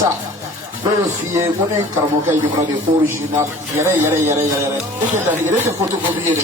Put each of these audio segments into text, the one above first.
Musa. Vérifiez, mon incarmoka il devra des original. Yere. Il est photocopié.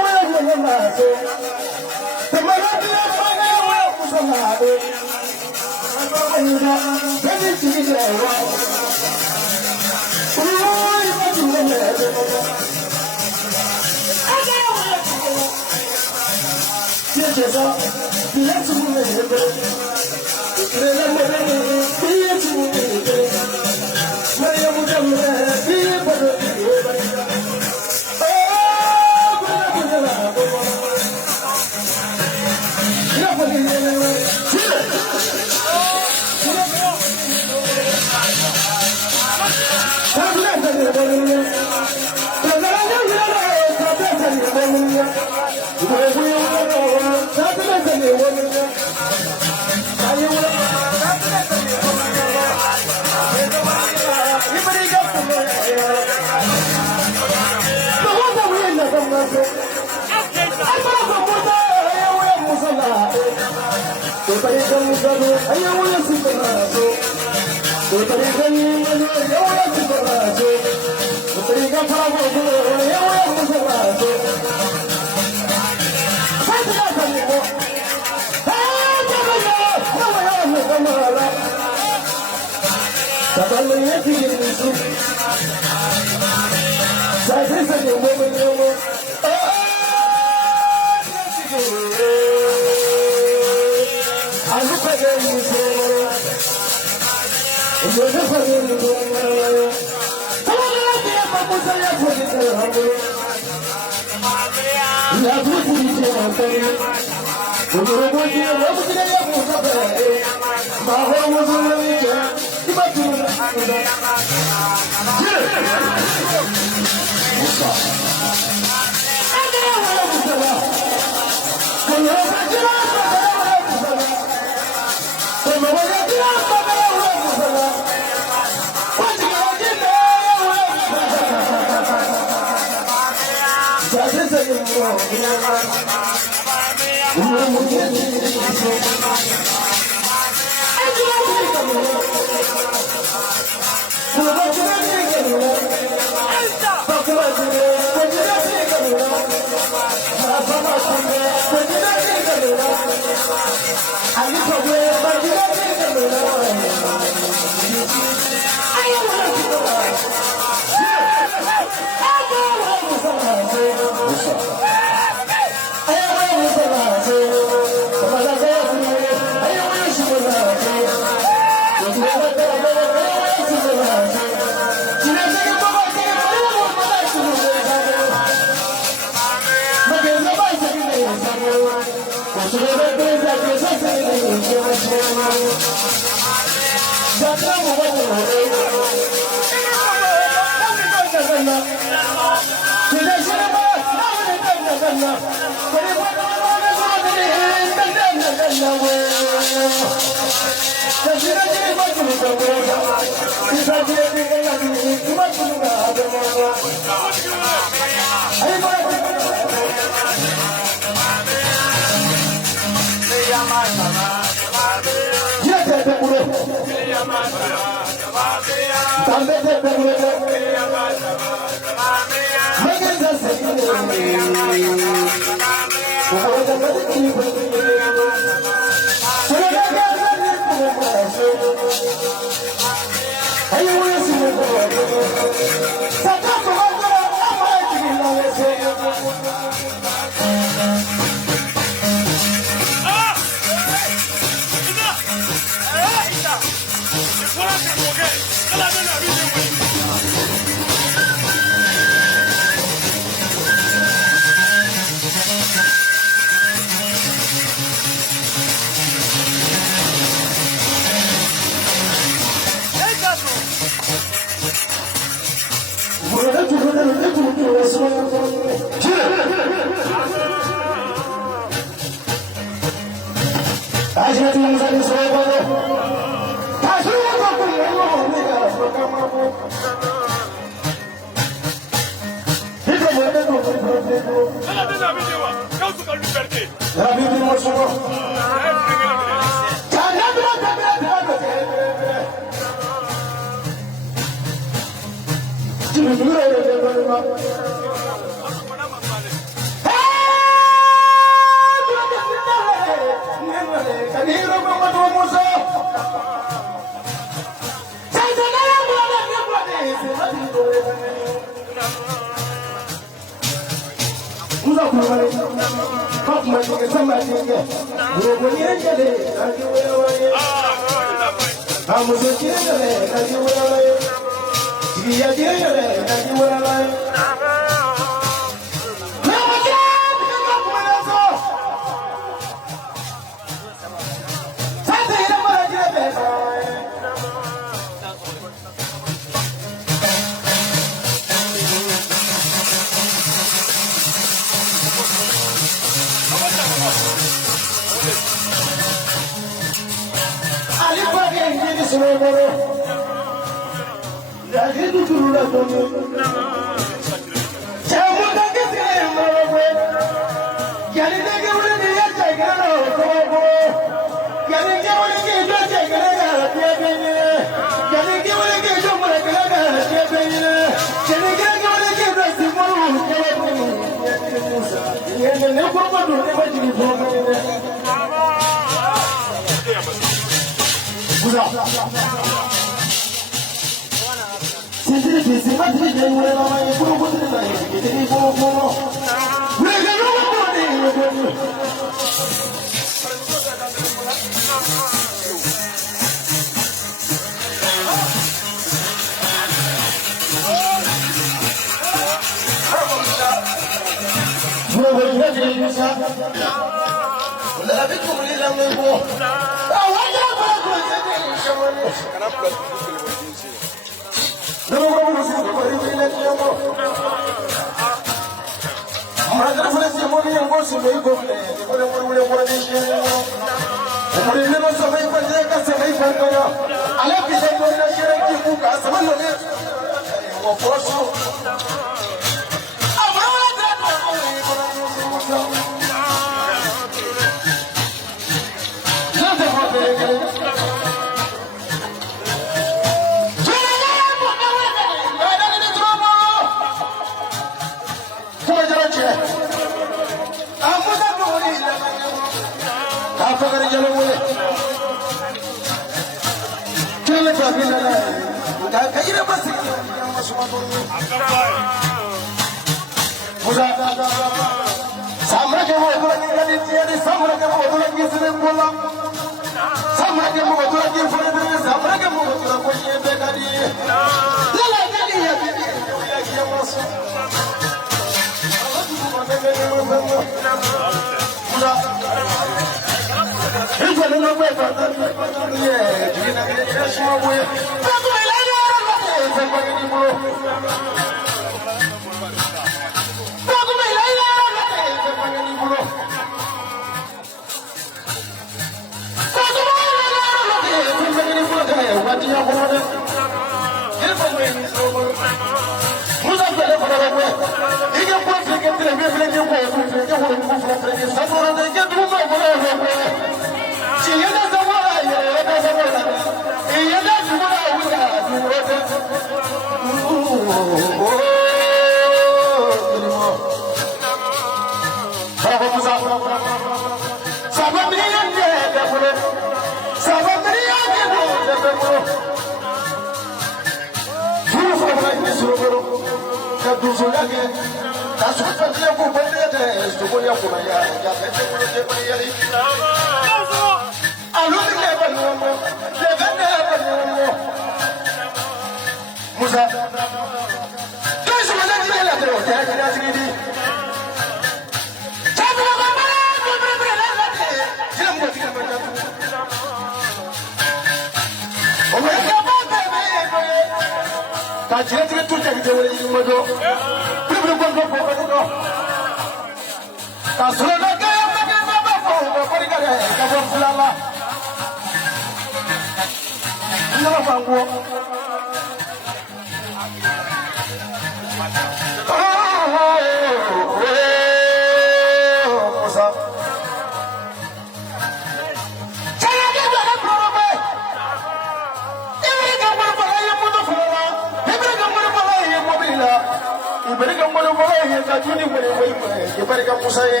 Ibarika Musa ye,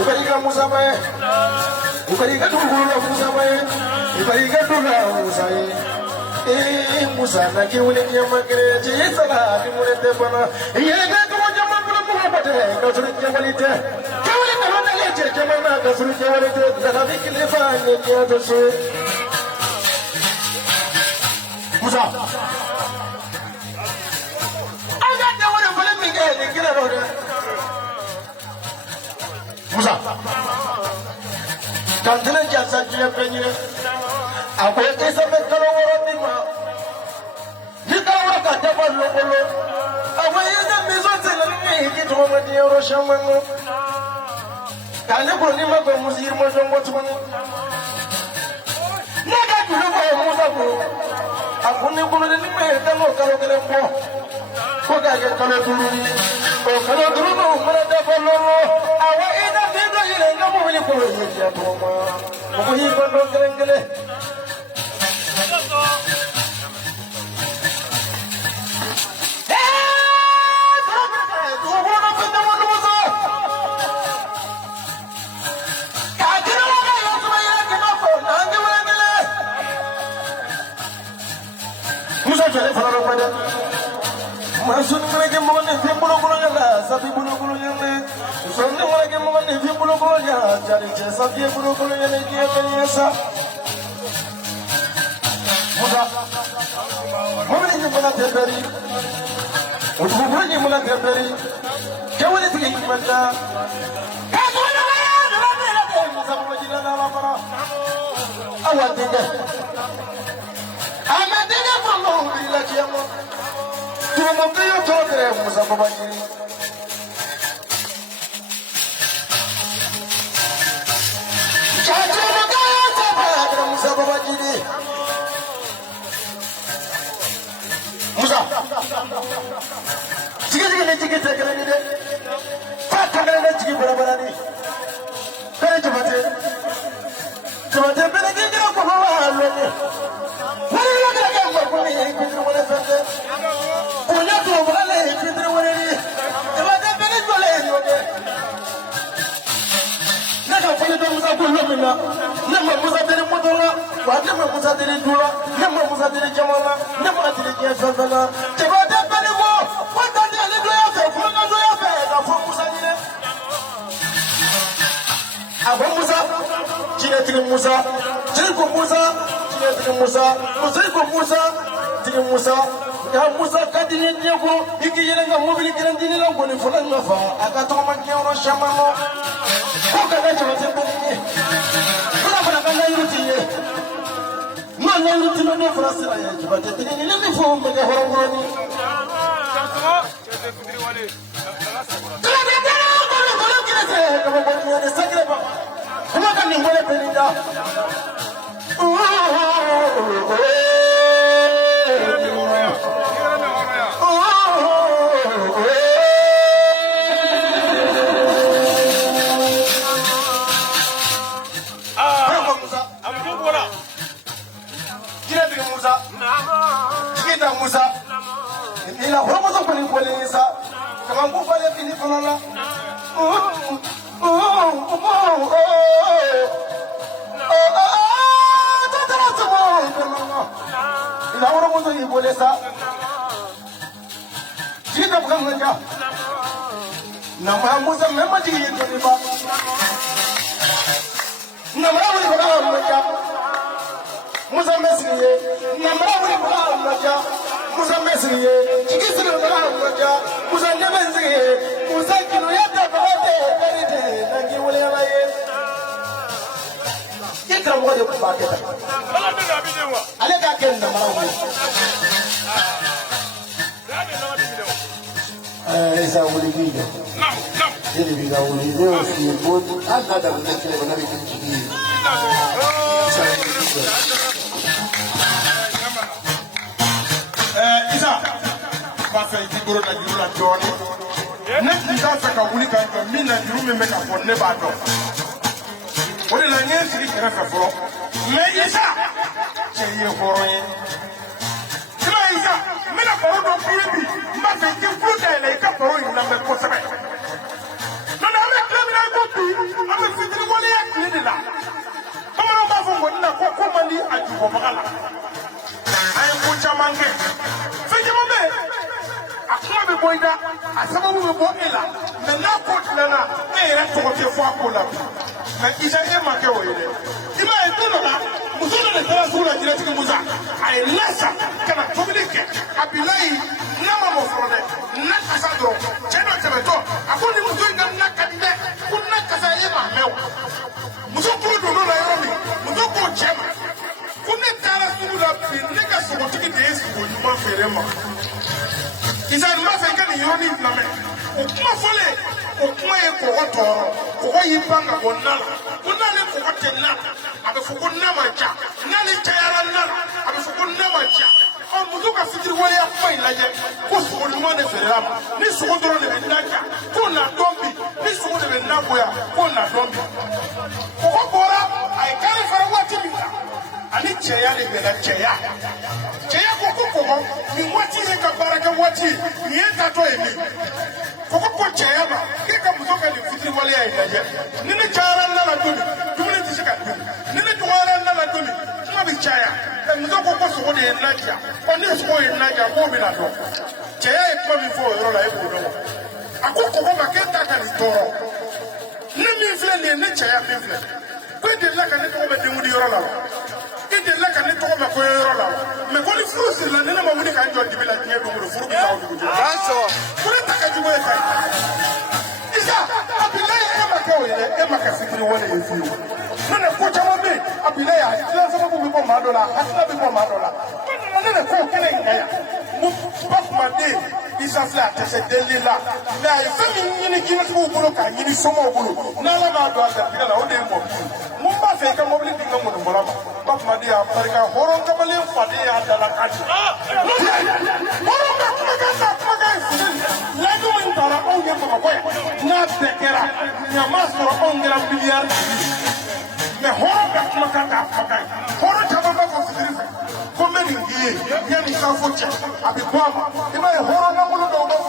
Ibarika Musa baye, Ibarika Tungula Musa baye, Ibarika Tungula Musa ye. Musa na kiwili nyama kere chisala kimule tepana. Yega tuwa nyama kula muhabate kasuri jamalite. Kiwili kahana leche jamana kasuri jamalite. Zanabi kilifa nye dosu. Musa. Aga tewane fale minge nikila roda. Musa. Kantine jasa jiya penye. Aku kesa mekalo warati ma. Jika waka dapat lokolo. Aku yang mizon selami kita mati orang syaman. Kali pun ni makan musir macam macam. Naga dulu bawa musa bu. Aku ni pun ni meh tengok kalau kelempo. Kau kaget kalau dulu ni. Kalau dulu mana dapat lolo. Awak ini benda ini kamu boleh puluh ni dia tu ma. Kamu ini pun kereng-kereng. Masuk mereka mengenai film-film lah, sapi bulu-bulu yang ni. Soalnya mereka mengenai film-film yang jadi sapi bulu-bulu yang ni dia biasa. Muda, mana ni mana terperi? Untuk mana ni mana terperi? Kau ni tinggi mana? Kau ni mana? Musa berjalan dalam mana? Awak tinggal. Amat tinggal pun bila kiamu. Tuh mungkin yo coba Musa babajiri. Caca mungkin coba Musa babajiri. Musa. Jika tegak ni deh. Tak ada jika berapa ni. Kau coba deh pergi ke bawah ni. Mana lagi yang berapa ni? Kita boleh pergi. Punya tu boleh kita boleh ni. Coba deh pergi boleh ni. Nak punya tu Musa boleh mana? Nama Musa dari Mudola, nama Musa dari Dula, nama Musa dari Jamala, nama dari Kiasana. Coba deh pergi wo. Pada dia ni dua apa? Punya dua apa? Apa Musa ni? Apa Musa? Cina Musa, Cina Musa, Cina Musa, Musa Musa, Cina Musa. Ya Musa kadini nyako, iki yenga mobili kirandini la ngoni fulani nafa, akatoma kioro shamano. Koka na chama tembeni. Kuna kana yuti ye. Mana yuti no frasira ye, jibate tini ni fombe ga horongoni. Kuma kan ni ngole pelinda. Musa, ina homo zo kuli kuli Musa, kama nguvu ile pili falala. Ina homo zo ibole sa. Jida mkanga. Na Musa mema jigi yetu ba. Na mrawo ni kwa mmoja. Musa mesriye, na mrawo ni kwa mmoja. Musa mesriye, jikisiri kwa mmoja. Musa nebezriye, Musa kinu yata baate perite na kiwole alaye. Kitra mwade kubaketa. Aleka kenda mrawo. Esa ulipiga. Ili biga ulizeo siyepoti. Hata da mnekile banabi kumchikiri. Isa. Basa itigoro na jiru la joni. Neti kasa kabuli kanka mina jiru mimeka ponne bato. Wale na nye siri kira kafuro. Me Isa. Cheye horoye. Kima Isa. Mina koro do piribi. Mbasa iti fruta ele ika koro ina me kosebe. ame fitiri wale ya kile la kamara ba fo ngonna ko mali ajugo magala ay ko chamange fejama be akuma be boyda asababu be boela na ko tlana e ra ko ke fo akola na kisha e make o ile iba e tuno la musono le tara sura jira tiki muza ay lasa kana communique abilai nama mo frode na kasadro cheno chebeto akoni muzo ngam na kadide kunna kasa e ma mewa muzo ko do no la yomi muzo ko chema kunna tara sura bi ne ka so tiki de esi ko yuma ferema izan ma fe kan yoni na me o kuma fole o kuma e ko otoro ko yi banga bonnala kunna le ko tenna abe fuko nama cha nani tayara nala abe fuko nama cha o muzo ka fikiri wale ya kwa ilaje ko so yuma ne ferema ni so doro ne naja ko na dombi ni so ne be naboya ko na dombi ko bora ay kare fara wati mi ani cheya le be na cheya ko ni wati ye ka baraka wati ni eta to emi ko cheya ba ke ka muzo ka ni fikiri wale ya ilaje ni ne chara nala doni dumune tishika ni ne tuwara nala doni kuma bi cheya muzo ko so ne naja ko ni so ne naja ko bi na do cheya e ko mi fo yoro la e ko do akoko ko ba ke ta ka ni toro ni mi fle ni cheya mi fle ko de la ka ni ko be de mudi yoro la ide la ka ni to ko ko yoro la me ko ni furu sir la nena ma woni ka njo dibila ni do mo furu bi taw du jo ranso kure ta ka juwe ka isa abilay e ma ka o e ma ka fikiri wona e furu nana ko chama be abilay a tla sama ko bi ko ma dola atla bi ko ma dola nana ko kene ngaya mu pak ma de isa fla ta se deli la na e fami ni kini ko bolo ka ni somo bolo na la ma do ala bi la o de mo mu ba fe ka mo bi dinga mo bola pak ma de a parika horon ka bale fadi ya dala ka horon ka kuma ka la do min tara on ye ko ko na bekera ya masoro on gira biliar me horon ka kuma ka horon ta ba ko sidiri ko meni ngiye ya ni ka fo che abi kwama iba e horon na mo do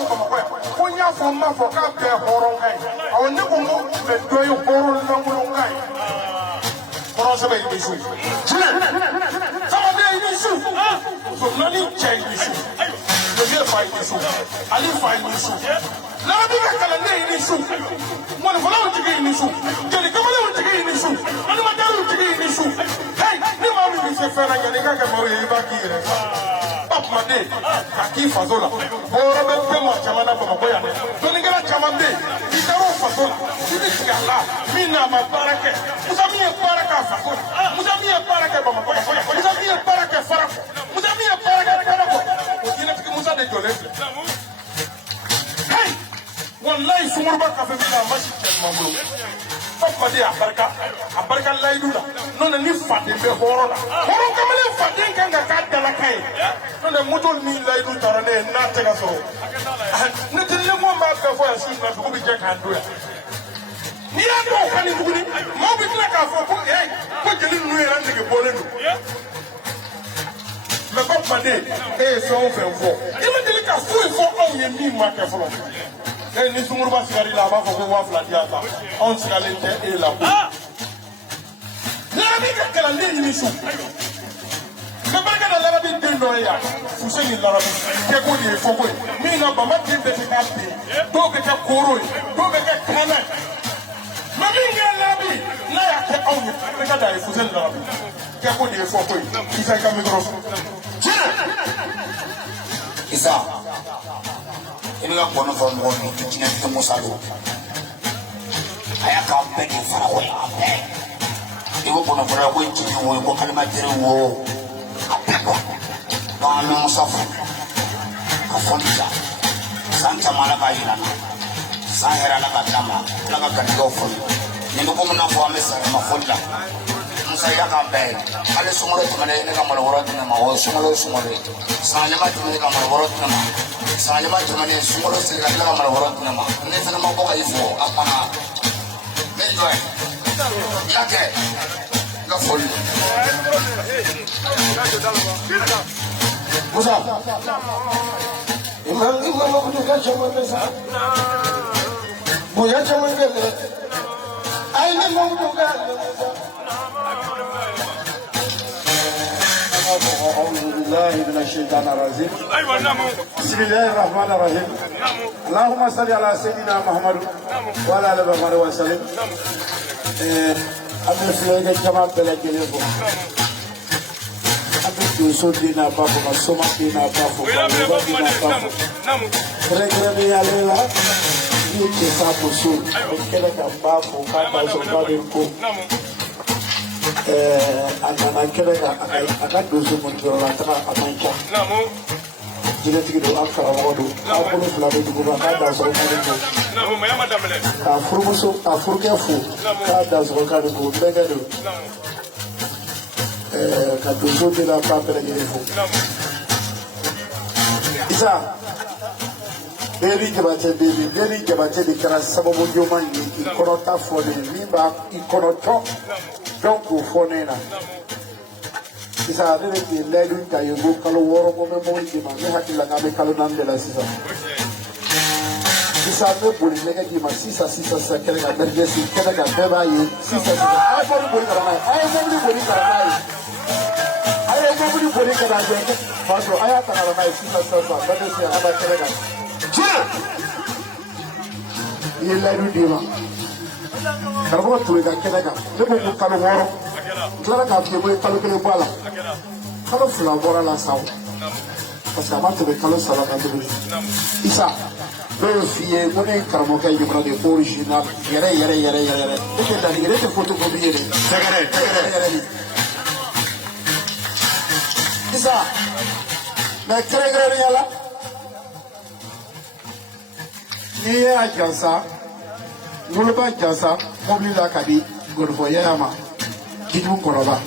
ko ko nya fo ma fo ka be horon kai awon ne ko mo be do yo horon na mo kai horon se be ni su jina sama be ni su so nani che ni su le be fa ni su ali fa ni su na bi ka kala ne ni su mo ne fala ti ni su je ni kamala ti ni su ani ma daru ti ni su hey ni ma mi se fera ya ni ka ka mo yi ba ki re ma de aki fazola boro be pe ma chama na ba ko ya ne to ni gara chama be ni daro fazola ni ti ala mi na ma barake musa mi e baraka fazola musa mi e baraka ba ma ko ya musa mi e baraka fara musa mi e baraka kana ko o dina ti musa de jole hey wallahi sumurba ka fe mi na mashi chen mamulo papa de abarka laidula non ni fade be horo kamale fade kanga ka dala kai non moto ni laidu tarane na tega so ne tele mo ma ka fo asi na ko bi je kan do ya ni ando kan ngudi mo bi tla ka fo ko ko jeli nu era ndege bole no me papa de so fe fo ima dele ka fo on ye mi ma ka fo ni sumuruba sigari la ba ko wa fla diata on sigalente e la ko la mi ka kala ni su ka barka da larabi din do ya fuse ni larabi ke ko ni fo ko mi na ba ma tin be ka bi do be ka koro do be ka kana ma mi ga larabi na ya ke au ni be ka da fuse ni larabi ke ko ni fo ko isa ka mi gro isa ini ka kono fo mo ni kina to musalo aya ka be ni fara ko iwo kono fara ko kini wo ko kalma tere wo apeko ba no musafu ka fonja santa mala ka ila sahera la ka dama la ka kadigo fo ni ko mo na fo amesa ma fonja musa ya ka be ale sumoro tumane ne ka mala woro tuna ma wo sumoro sanya ma tumane ka mala woro tuna ma sanya ma tumane sumoro se ka mala woro tuna ma ne tana ma ko ka ifo apana me joy yake ka fo musa imam ko ka chama pesa boya chama ngele aina mawduga أعوذ بالله من الشيطان الرجيم بسم الله الرحمن الرحيم اللهم صل على سيدنا محمد وعلى آله محمد وسلم أبو سليمان كما تلاقيه أبو دوسو دينا بابو مسوما دينا بابو دينا بابو رجل يالله يجلس أبو سول كذا بابو كذا سوبرينكو أنا كذا أنا دوسو من جرلا ترى أمانكا جلتي كده أكثر أمودو أقول فلان يقول كذا سوبرينكو كافرمسو كافركافو كذا سوبرينكو بيجادو كدوسو دينا بابو رجليفو إذا Beli jabate di kara sababu joma ni ikonota fone mimba ikonoto donku fone na isa adene ki ledu ta yugo kalo woro mo me mo ndi ma me hakila ngabe kalo nambela sisa isa me boli lega ki ma sisa sa kele ga berge si kele ga beba yi sisa ay mo boli kara mai ay mo boli kara mai ay mo boli kara je faso aya kara mai sisa sa berge si aba kele ga il a eu du mal. Carbo tu da kenaga. Le bon kalo woro. Clara ka fi mo kalo kele bala. Kalo fula bora la saw. Parce que avant de kalo sala ka de. Isa. Le fie mo ne karmo ka yibra de original. Yere. Eke da ni rete photo ko biye. Segere. Isa. Na kregre yala. Ni ya jansa nuluba jansa mobili la kadi gorfo yama kidu koroba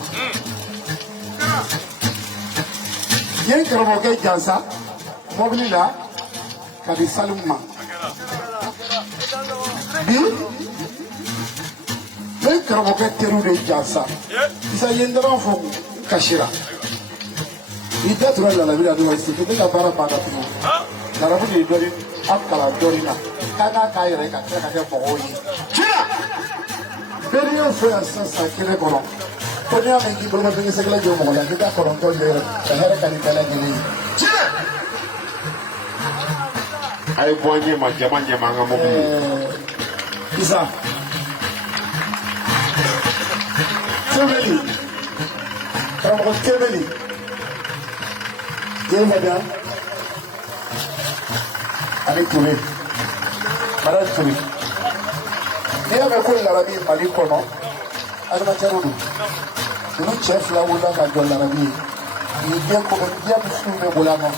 yen karobo ke jansa mobili la kadi saluma bi yen karobo ke teru de jansa isa yendara fo kashira ida tura la vida do isi ke da bara bada tuno darabu de dori akala dorina kana kayere ka ke boyi kira beriyo fo asasa kire kono konya me ki bono be sekla jo mo la kita kono to yere tahara kan kala gini kira ay boye ma jama nga mo isa tebeli kamo tebeli yemada avec Touré. Madame Touré. Il y a un peu de l'Arabie, Mali Kono, Almateroudou. Nous, chef, là où on a de l'Arabie, il y a un fou de Boulanon.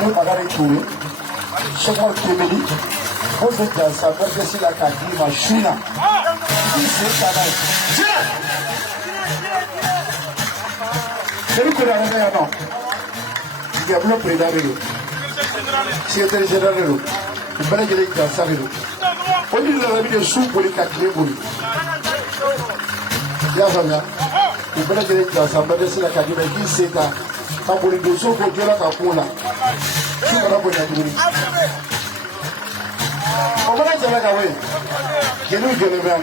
Nous, Madame Touré, chez moi, Kébéli, vous êtes dans sa version de la Kaki, ma china. C'est ça, là. C'est le coup d'arrêt, non. Il y a un peu d'arrêt. Secrétaire général de l'eau, le balai de l'État, on dit la vie de sous pour les 4 boules. Yavana, le balai de l'État, ça va laisser la cabine qui s'est à pour les deux sous pour Dieu la capola. Tu vas la bonne à on va la gawé. Qui nous dit le verre.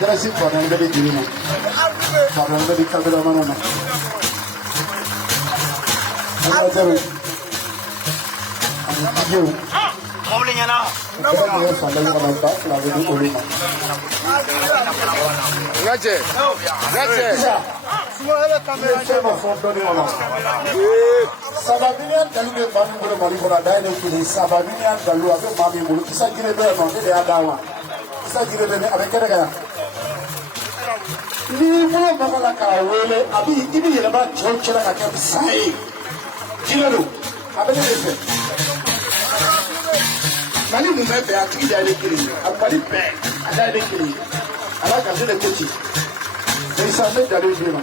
Grâce à toi, on va les dire. On va les calmer la main. On va dire. Maulinyana. Ngaje. Sababinian dalu be mami bolo mari bolo dai ne kili sababinian dalu abe mami bolo kisa gire be no de adawa kisa gire be abe kere kaya ni mo magala ka wele abi ibi yele ba chochera ka ka sai kilalo abe ne be mali mu me be atiki da le kiri abali be ada le kiri ala ka se le kochi sai sa me dalu be no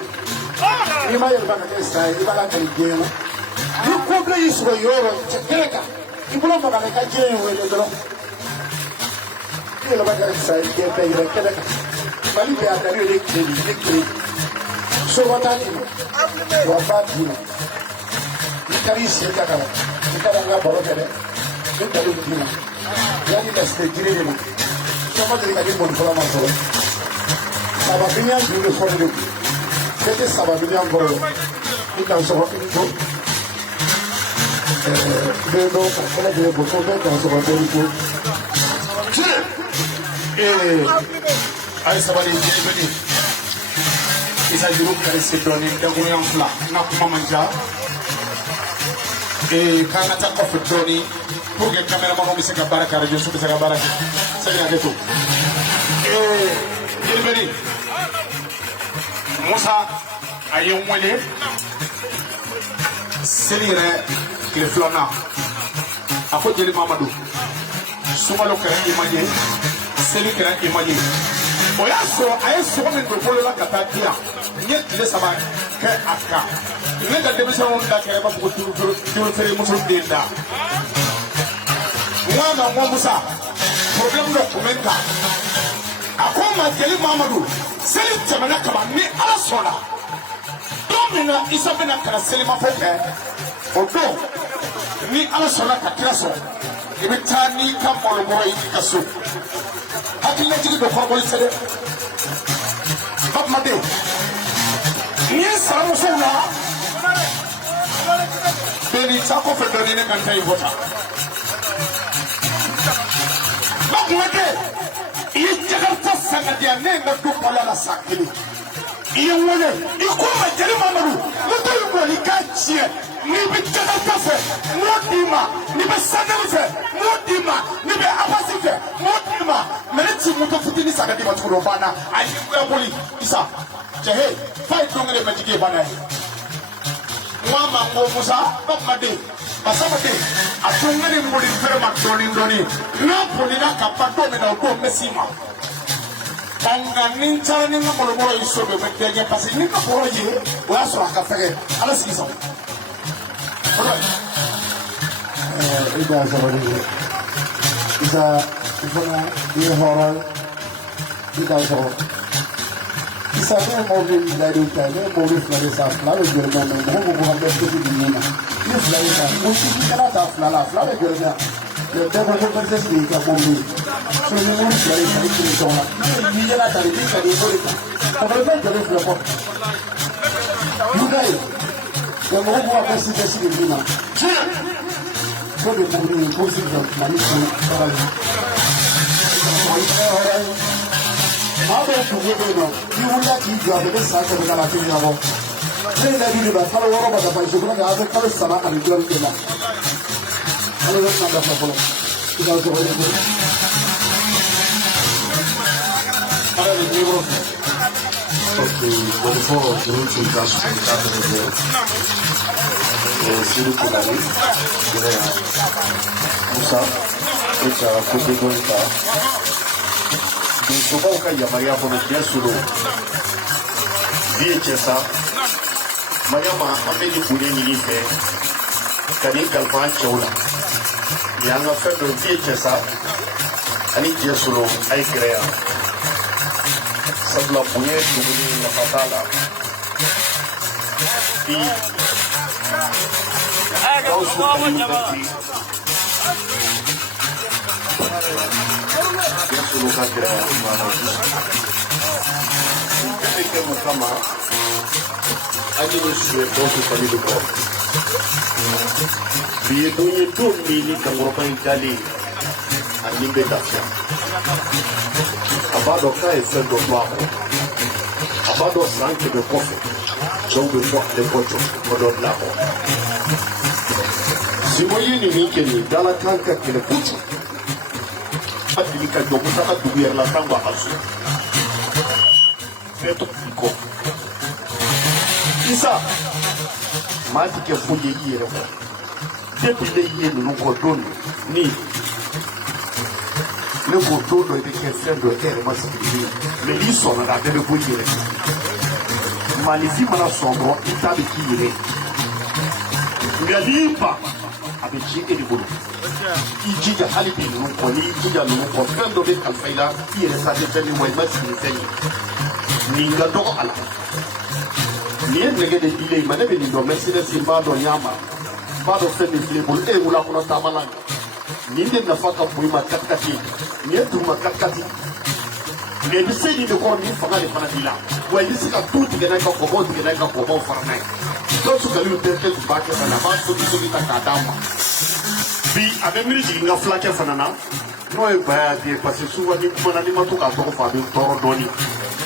ni ma yele ba ka sai ni ba la ka gema ni koble yisro yoro chekeka ibulo magala ka je wele dro ni la ba ka sai ge be ile keleka mali be atari le kiri so watani wa bati ni kari se ka kala ni kala nga baro kede ni dalu dina yani da ste gire ni sama dari kadi bon fala ma so sababinya dulu forde c'était sababinya ko ita so ko de do fala de bo so de so ko ko ay sabali jibedi isa juru kare se doni da ko yan fla na ko manja kana ta ko doni pour que camera mo mi se ka baraka radio su se ka baraka sai na deto jibedi Musa ayon wele selire le flana ako jeli Mamadou sumalo kare imaje seli kare imaje o ya so ay so min do bolo la kata dia nyet le sama ke aka ne da de so on da kare ba ko turu fere muso denda mwana mo Musa problem no komenta akoma jeli Mamadou seli jamana kaba ni asola domina isabena kala seli ma foke odo ni asola ka kraso ibitani kam bolo boy kaso hakile jigi do farbol sede babmade ni samu sona beni chako fe doni ne kan tay vota babmade i jagarta sangadia ne ngadu pala la sakili i wole i ko ma jeli Mamadou muto ko ni ka chie ni bi jagarta fe modima ni be sanel fe modima ni be abasi fe modima mele ti muto futini sagadi ba tulo bana ayi ko boli isa jehe fay dongere ma jige bana mama ngo Musa babmade basabade atungani mbuli fere ma doni na polina kapato me na ko mesima kanga ninchara ninga moloboro isobe metege pasi ninga poroje wa so akafege ala sikisa ida sabari ida ibana ye horal ida so isa ne mobi ladu tane mobi flare sa flare germa me mo mo ha beste di nina ye flare sa mo ti kana ta flare germa le debo ko perses ni ka mobi so ni mo flare sa ni so na ni ya la ta ni ka ni ko ta ko ba jere flare ko you guys le mo mo ha beste di nina ko de mo ni ko si da mani ko para ni Abe tuwebe no, ni wunda ki jwa bebe sasa bega la kenya bo. Ni la di ba kala woro ba da ba jukuna ga abe kala sama ka ni jwa kela. Ala na na da fa bolo. Ida ko wele ko. Ala ni ni bro. Okay, bon for the to gas to the siru ko dali. Musa, echa ko de ko ta. Souvent quand il y a Maria pour bien sous l'eau, bien que ça, Maria m'a amené du poulet ni fait, quand il calme choula, il y a un affaire de bien que ça, ani bien sous l'eau, aïe créa, ça de la poulet, du poulet la fatale, puis dans ce cas solo kagira mana ini ke mukama aji ni suwe dosu kali duko biye donye don mili kangoropa itali animbe tafia abado ka efe do twako abado sanke de kofe donc de fois de kocho kodot lako simoyi ni mikeni dala kanka kile kuchu adili ka jogo saka dugu yer la tamba asu feto ko isa mati ke foye yere ko depuis le yé nous ko don ni le ko don de ke faire de terre masqué mais li son na de ko yere malifi mana sombro itabe ki yere ngalipa abechi edi bolo ijija halibi nuko ni ijija nuko fendo be alfaila ire sa de feli way masini feni ni nga doko ala ni nege de ile mane be ni do mesine simba do nyama ba do feni flebol e wula kono tamala ni de na faka muima katkati ni e duma kakati ne bi se ni de ko ni fanga de fana dila wa ni sika tuti gena ka ko boti gena ka ko bo farna to su kalu tete tu ba ke na ba so tu ta ka dama bi abe miri ji nga flake fana na no e ba de parce que souvent ni ko na ni ma to ka to ko fa bi toro doni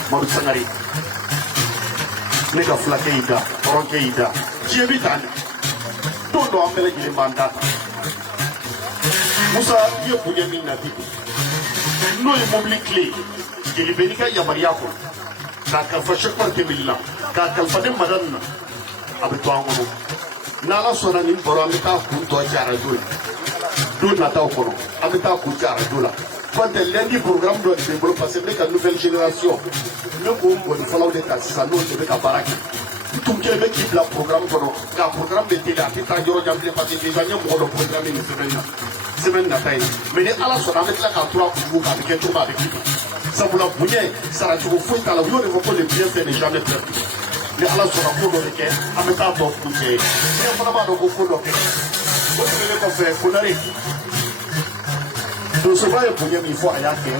mo bi sangari ne ka flake ida toro ke ida ji bi tan to do amele ji manda Musa ye bunye min na bibi no ye mobile clé il benika ya mariako ka kalfa shekar kemilla ka kalfa de madanna abeto angono na la sona ni boro ameta ku to jara do na ta okono ameta ku jara dola quand lundi programme doit développer parce que la nouvelle génération ne ko ko falaw de ta sa no de ka baraki tout quel mec qui la programme kono ka programme de télé ta joro jambe parce que déjà nyam ko do programme ni semaine na tayi mais ni ala sona ameta ka tura ku ka ke to ba de ki sabula bunye sara chugo fuita la yone ko le bien c'est jamais perdu ni ala sona ko do ke ameta to ku ke ni fana ba do ko do ke ko le ko fe ko nare to so ba e bunye mi fo aya ke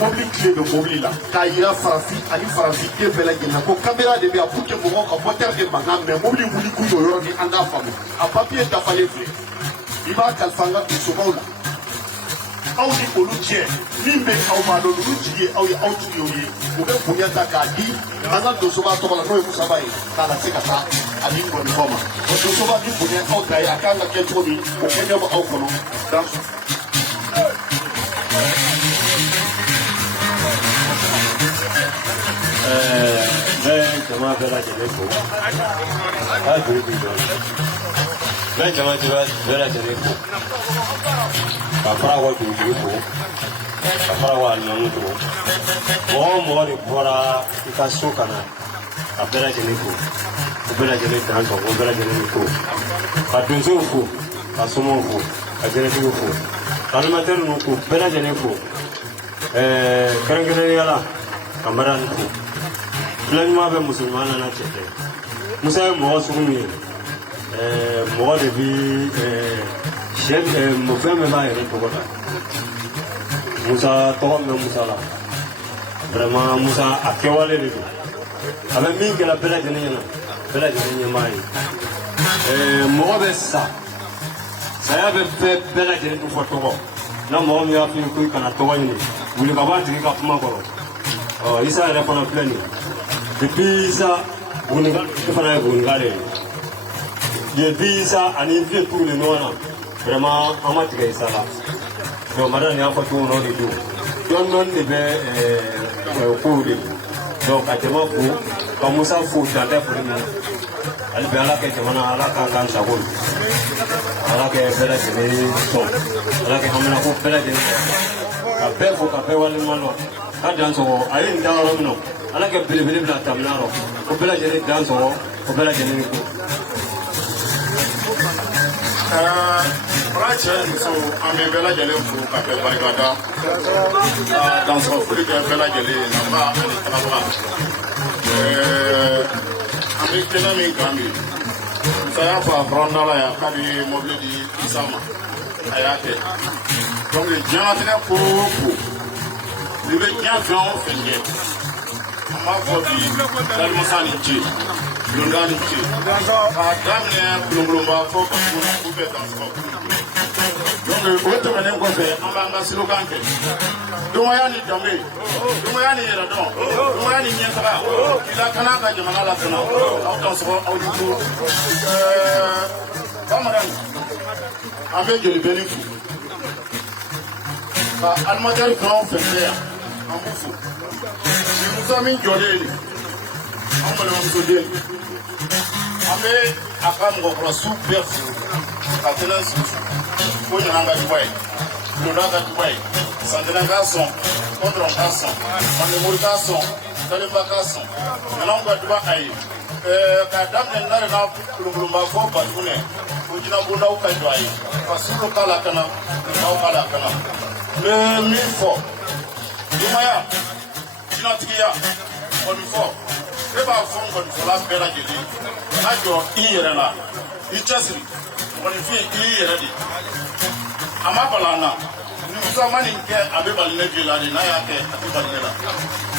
mobile clé de mobile là kaira farafi ali farafi ke bela gena ko caméra de bia pour que mo ko moteur de manga mais mobile wuli ku yo ni anda famu a papier da fale fle iba kalfanga to so ba aw ni olu cɛ min bɛ aw ma dɔn olu jigi ye aw ye aw tigi ye u bɛ bonya ta k'a di an ka donsoba tɔgɔ la n'o ye musaba ye k'a na se ka taa a ni ngɔnifɔ ma o donsoba ni bonya aw ta ye a kan ka kɛ cogo min o kɛ ɲɛ bɔ aw kɔnɔ dan bɛ jama bɛɛ lajɛlen fo k'a joli bi dɔɔnin bɛ jama bɛɛ lajɛlen fo ka fara wa dugutigi fo ka fara wa alimami fo mɔgɔ o mɔgɔ de bɔra i ka so ka na ka bɛɛ lajɛlen fo ko bɛɛ lajɛlen dan sɔn ko bɛɛ lajɛlen fo ka donsow fo ka somɔgɔw fo ka jɛnɛtigiw fo ka animatɛri ninnu fo bɛɛ lajɛlen fo kɛrɛnkɛrɛnnenya la ka madamu fo filaɲuman bɛ musoɲuman na cɛ tɛ musa ye mɔgɔ sugu min ye mɔgɔ de bi fɛn bɛɛ b'a yɛrɛ tɔgɔ la musa tɔgɔ min bɛ musa la vraiment musa a kɛwale de don a bɛ min kɛra bɛɛ lajɛlen ɲɛna bɛɛ lajɛlen ɲɛ b'a ye mɔgɔ bɛ sa saya bɛ fɛn bɛɛ lajɛlen dun fɔ tɔgɔ na mɔgɔ min y'a f'i ye ko i kana tɔgɔ ɲini wuli ka bɔ a tigi ka kuma kɔrɔ isa yɛrɛ fana filɛ nin ye depuis isa buguniga i fana ye buguniga de ye depuis isa ani vieux tour de ɲɔgɔn na vraiment an ma tigɛ isa la donc madame y'a fɔ cogo min de don dɔɔni de bɛ kow de don donc ka jama fo ka musa fo dantɛ foli min hali bi ala kɛ jamana ala k'an k'an sago ye ala kɛ bɛɛ lajɛlen sɔn ala kɛ haminako bɛɛ lajɛlen ka bɛɛ fo ka bɛɛ waleɲuman dɔn ka dan sɔgɔ a ye nin da yɔrɔ min na ala kɛ belebele bila tamina rɔ ko bɛɛ lajɛlen dan sɔgɔ ko bɛɛ lajɛlen ko. Voilà, tiens, nous sommes en Bella Gelé pour Capel Barigada. Dans son fruit de Bella Gelé, n'a pas un travail. Avec Kenami Gambi, ça y a pas prendre là, il y a des mobiles d'Isama. Donc, les gens pour les gens fait on m'a dit tellement ça n'est pas l'organisé. À Damien, Blumba, faut que vous pouvez dans ce cas. Donc, vous te menez quoi faire? On va en slogan. Domoyani Damé, Domoyani Radon, Domoyani Nientra, il a Canada, je m'en ai la Sana, dans ce cas, Cameroun, avec le bénéfice. Almater grand frère, en bouffon. Nous avons mis Jolé, on va le sauter. Ame akam ngokro super katena su ko nyanga dubai loda ga dubai sandena ga son kontro ga son on mur ga son tele ba ga son na nga dubai ka damne ndare na kulumba ko ba tune ko jina bunda o ka dubai fasulu kala kana na kala kana le mifo dumaya jina tiya on fo e b'a fɔ n kɔni fɔla bɛɛ lajɛlen a jɔ i yɛrɛ la i cɛsiri mɔgɔninfin i yɛrɛ de a ma bala an na ni Musa ma nin kɛ a bɛ bali ne jeli la de n'a y'a kɛ a tɛ bali ne la